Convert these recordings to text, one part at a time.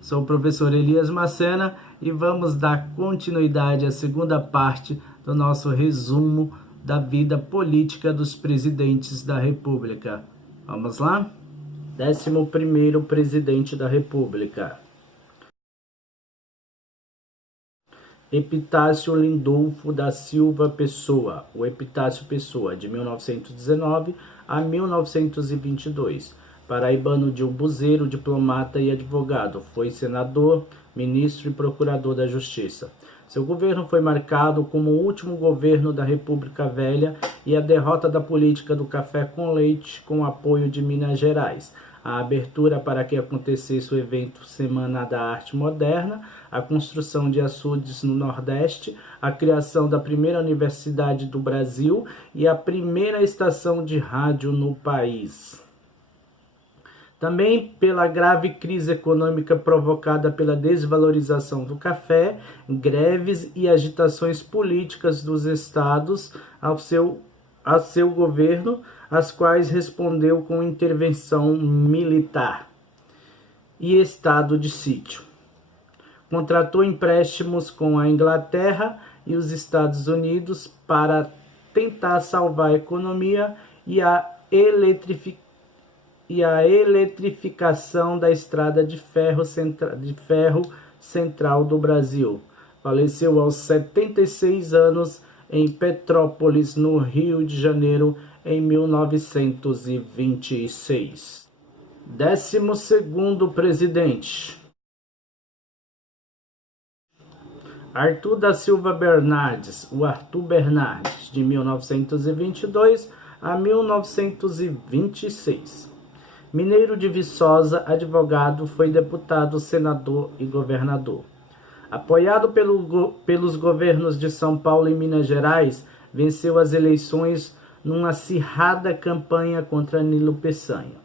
Sou o professor Elias Macena e vamos dar continuidade à segunda parte do nosso resumo da vida política dos presidentes da República. Vamos lá? 11º presidente da República. Epitácio Lindolfo da Silva Pessoa, o Epitácio Pessoa, de 1919 a 1922. Paraibano de umbuzeiro, diplomata e advogado. Foi senador, ministro e procurador da Justiça. Seu governo foi marcado como o último governo da República Velha e a derrota da política do café com leite com apoio de Minas Gerais. A abertura para que acontecesse o evento Semana da Arte Moderna, a construção de açudes no Nordeste, a criação da primeira universidade do Brasil e a primeira estação de rádio no país. Também pela grave crise econômica provocada pela desvalorização do café, greves e agitações políticas dos estados ao seu governo, às quais respondeu com intervenção militar e estado de sítio. Contratou empréstimos com a Inglaterra e os Estados Unidos para tentar salvar a economia e a eletrificação da estrada de ferro central do Brasil. Faleceu aos 76 anos em Petrópolis, no Rio de Janeiro, em 1926. 12º presidente. Arthur da Silva Bernardes, o Arthur Bernardes, de 1922 a 1926. Mineiro de Viçosa, advogado, foi deputado, senador e governador. Apoiado pelos governos de São Paulo e Minas Gerais, venceu as eleições numa acirrada campanha contra Nilo Peçanha,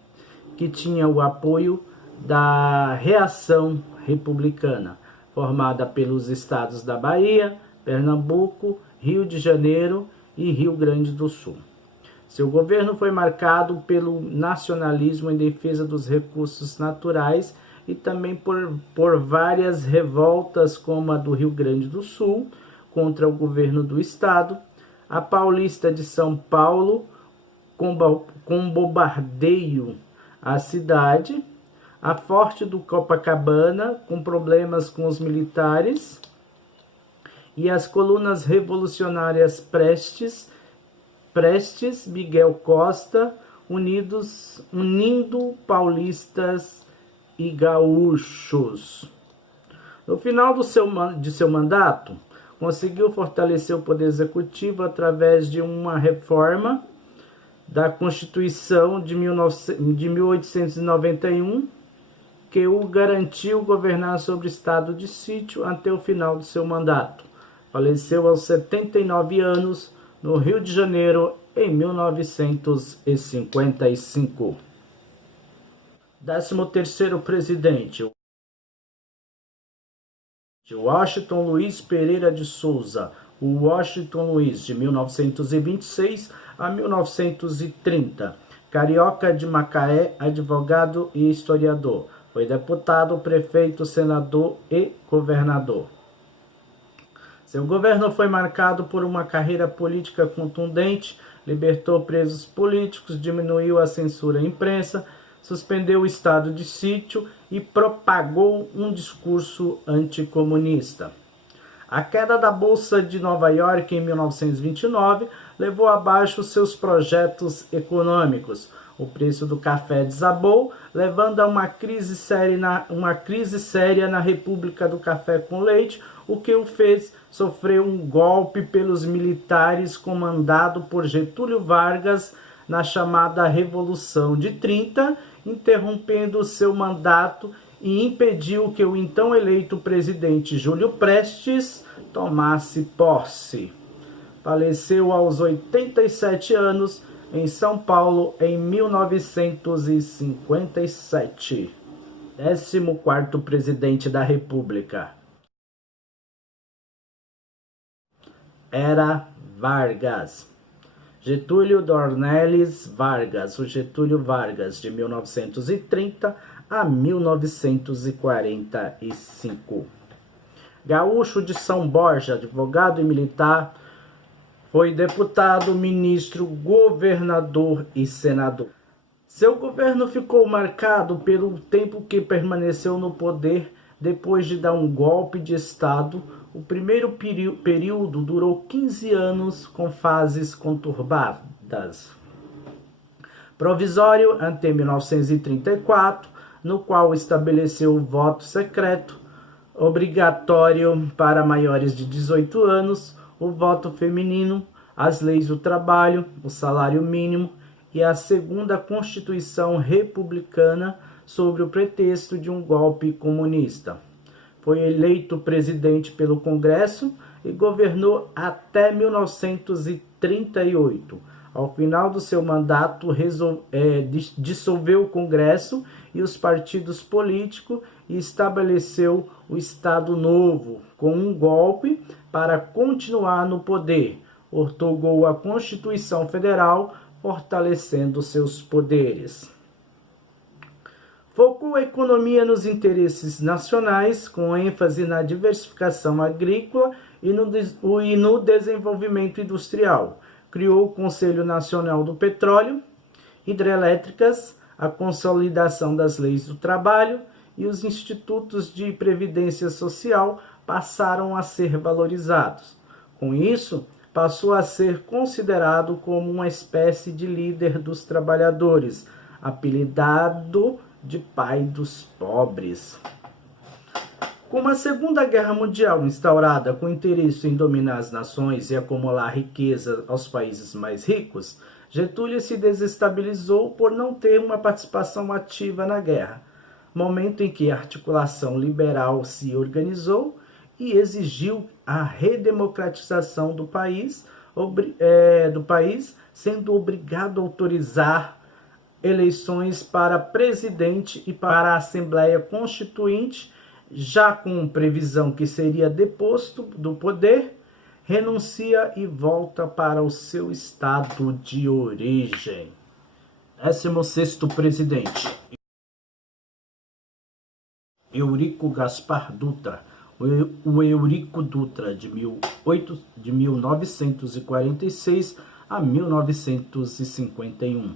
que tinha o apoio da Reação Republicana, formada pelos estados da Bahia, Pernambuco, Rio de Janeiro e Rio Grande do Sul. Seu governo foi marcado pelo nacionalismo em defesa dos recursos naturais e também por várias revoltas, como a do Rio Grande do Sul, contra o governo do estado, a Paulista de São Paulo, com bombardeio à cidade, a Forte do Copacabana, com problemas com os militares, e as colunas revolucionárias Prestes, Miguel Costa, unindo paulistas e gaúchos. No final de seu mandato, conseguiu fortalecer o poder executivo através de uma reforma da Constituição de 1891, que o garantiu governar sobre o estado de sítio até o final do seu mandato. Faleceu aos 79 anos, no Rio de Janeiro, em 1955. 13º presidente. Washington Luiz Pereira de Souza, o Washington Luiz, de 1926 a 1930. Carioca de Macaé, advogado e historiador. Foi deputado, prefeito, senador e governador. Seu governo foi marcado por uma carreira política contundente, libertou presos políticos, diminuiu a censura à imprensa, suspendeu o estado de sítio e propagou um discurso anticomunista. A queda da Bolsa de Nova York em 1929 levou abaixo seus projetos econômicos. O preço do café desabou, levando a uma crise séria na República do Café com Leite, o que o fez sofrer um golpe pelos militares comandado por Getúlio Vargas na chamada Revolução de 30, interrompendo seu mandato e impediu que o então eleito presidente Júlio Prestes tomasse posse. Faleceu aos 87 anos em São Paulo em 1957. 14º presidente da República. Era Vargas. Getúlio Dornelles Vargas, o Getúlio Vargas, de 1930 a 1945. Gaúcho de São Borja, advogado e militar, foi deputado, ministro, governador e senador. Seu governo ficou marcado pelo tempo que permaneceu no poder depois de dar um golpe de Estado. O primeiro período durou 15 anos com fases conturbadas. Provisório até 1934, no qual estabeleceu o voto secreto, obrigatório para maiores de 18 anos, o voto feminino, as leis do trabalho, o salário mínimo e a segunda Constituição republicana sobre o pretexto de um golpe comunista. Foi eleito presidente pelo Congresso e governou até 1938. Ao final do seu mandato, dissolveu o Congresso e os partidos políticos e estabeleceu o Estado Novo, com um golpe para continuar no poder. Ortogou a Constituição Federal, fortalecendo seus poderes. Focou a economia nos interesses nacionais, com ênfase na diversificação agrícola e no desenvolvimento industrial. Criou o Conselho Nacional do Petróleo, hidrelétricas, a consolidação das leis do trabalho e os institutos de previdência social passaram a ser valorizados. Com isso, passou a ser considerado como uma espécie de líder dos trabalhadores, apelidado de pai dos pobres. Com a Segunda Guerra Mundial instaurada com interesse em dominar as nações e acumular riqueza aos países mais ricos, Getúlio se desestabilizou por não ter uma participação ativa na guerra, momento em que a articulação liberal se organizou e exigiu a redemocratização do país, sendo obrigado a autorizar eleições para presidente e para a Assembleia Constituinte, já com previsão que seria deposto do poder, renuncia e volta para o seu estado de origem. 16º presidente, Eurico Gaspar Dutra. O Eurico Dutra, de 1946 a 1951.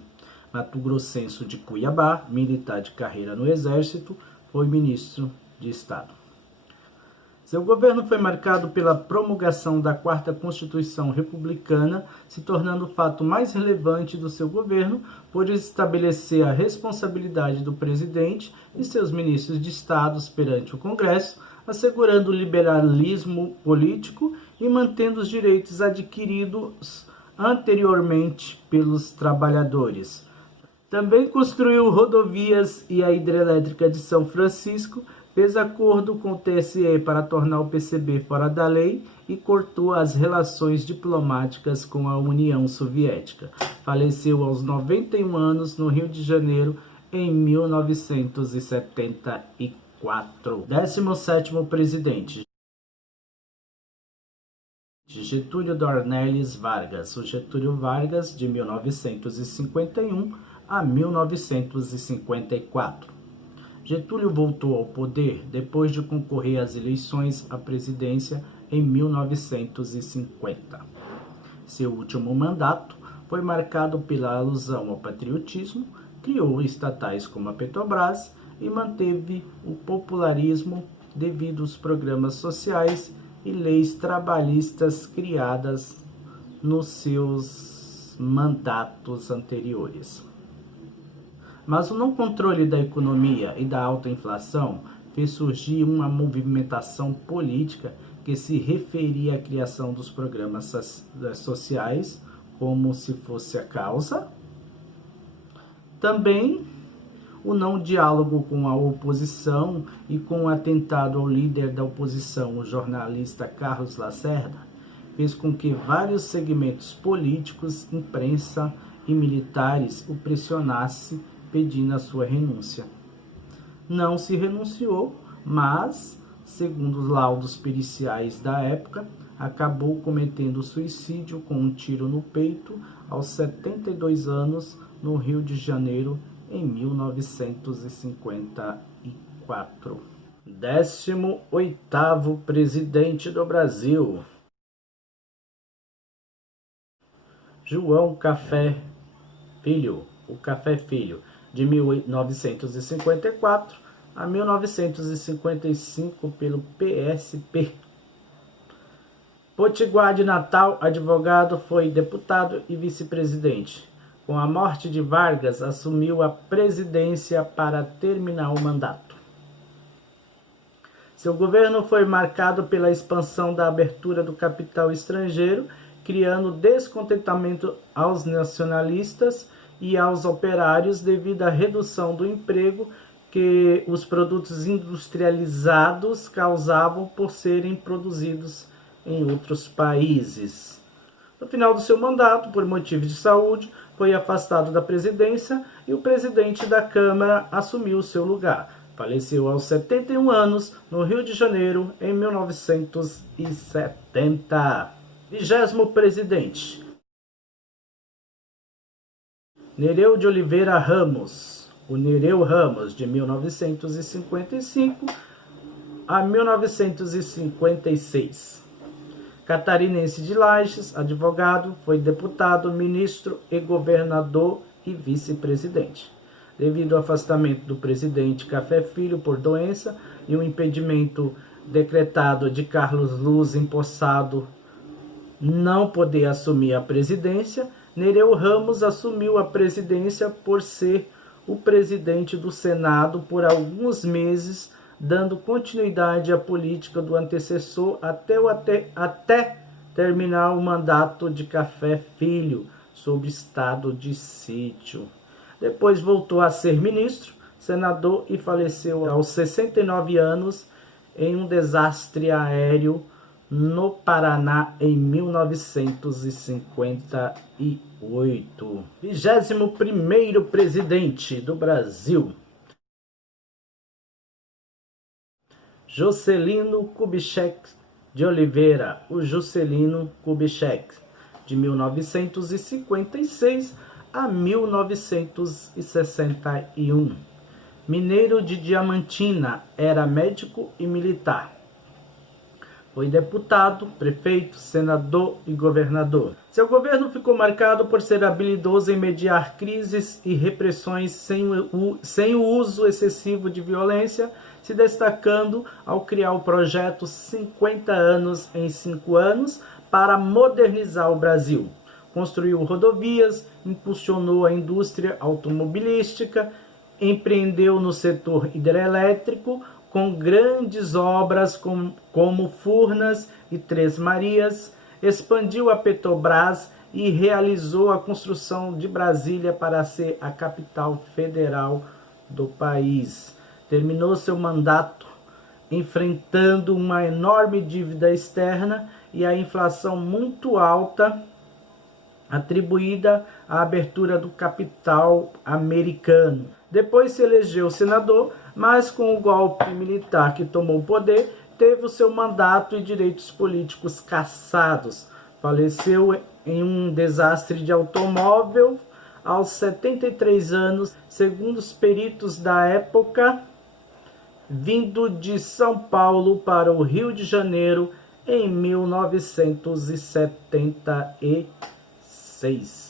Mato-grossense de Cuiabá, militar de carreira no Exército, foi ministro de Estado. Seu governo foi marcado pela promulgação da 4ª Constituição Republicana, se tornando o fato mais relevante do seu governo, por estabelecer a responsabilidade do presidente e seus ministros de Estado perante o Congresso, assegurando o liberalismo político e mantendo os direitos adquiridos anteriormente pelos trabalhadores. Também construiu rodovias e a hidrelétrica de São Francisco, fez acordo com o TSE para tornar o PCB fora da lei e cortou as relações diplomáticas com a União Soviética. Faleceu aos 91 anos no Rio de Janeiro em 1974. 17º presidente, Getúlio Dornelles Vargas. O Getúlio Vargas, de 1951 a 1954. Getúlio voltou ao poder depois de concorrer às eleições à presidência em 1950. Seu último mandato foi marcado pela alusão ao patriotismo, criou estatais como a Petrobras e manteve o popularismo devido aos programas sociais e leis trabalhistas criadas nos seus mandatos anteriores. Mas o não controle da economia e da alta inflação fez surgir uma movimentação política que se referia à criação dos programas sociais como se fosse a causa. Também o não diálogo com a oposição e com o atentado ao líder da oposição, o jornalista Carlos Lacerda, fez com que vários segmentos políticos, imprensa e militares o pressionassem pedindo a sua renúncia. Não se renunciou, mas, segundo os laudos periciais da época, acabou cometendo suicídio com um tiro no peito aos 72 anos no Rio de Janeiro em 1954. 18º presidente do Brasil, João Café Filho, o Café Filho, de 1954 a 1955 pelo PSP. Potiguar de Natal, advogado, foi deputado e vice-presidente. Com a morte de Vargas, assumiu a presidência para terminar o mandato. Seu governo foi marcado pela expansão da abertura do capital estrangeiro, criando descontentamento aos nacionalistas e aos operários devido à redução do emprego que os produtos industrializados causavam por serem produzidos em outros países. No final do seu mandato, por motivos de saúde, foi afastado da presidência e o presidente da Câmara assumiu seu lugar. Faleceu aos 71 anos no Rio de Janeiro em 1970. 20º presidente, Nereu de Oliveira Ramos, o Nereu Ramos, de 1955 a 1956. Catarinense de Lages, advogado, foi deputado, ministro e governador e vice-presidente. Devido ao afastamento do presidente Café Filho por doença e o impedimento decretado de Carlos Luz empossado não poder assumir a presidência, Nereu Ramos assumiu a presidência por ser o presidente do Senado por alguns meses, dando continuidade à política do antecessor até terminar o mandato de Café Filho, sob estado de sítio. Depois voltou a ser ministro, senador e faleceu aos 69 anos em um desastre aéreo no Paraná em 1958. 21º presidente do Brasil, Juscelino Kubitschek de Oliveira, o Juscelino Kubitschek, de 1956 a 1961. Mineiro de Diamantina, era médico e militar. Foi deputado, prefeito, senador e governador. Seu governo ficou marcado por ser habilidoso em mediar crises e repressões sem o uso excessivo de violência, se destacando ao criar o projeto 50 anos em 5 anos para modernizar o Brasil. Construiu rodovias, impulsionou a indústria automobilística, empreendeu no setor hidrelétrico, com grandes obras como Furnas e Três Marias, expandiu a Petrobras e realizou a construção de Brasília para ser a capital federal do país. Terminou seu mandato enfrentando uma enorme dívida externa e a inflação muito alta, atribuída à abertura do capital americano. Depois se elegeu senador, mas com o golpe militar que tomou o poder, teve o seu mandato e direitos políticos cassados. Faleceu em um desastre de automóvel aos 73 anos, segundo os peritos da época, vindo de São Paulo para o Rio de Janeiro em 1976.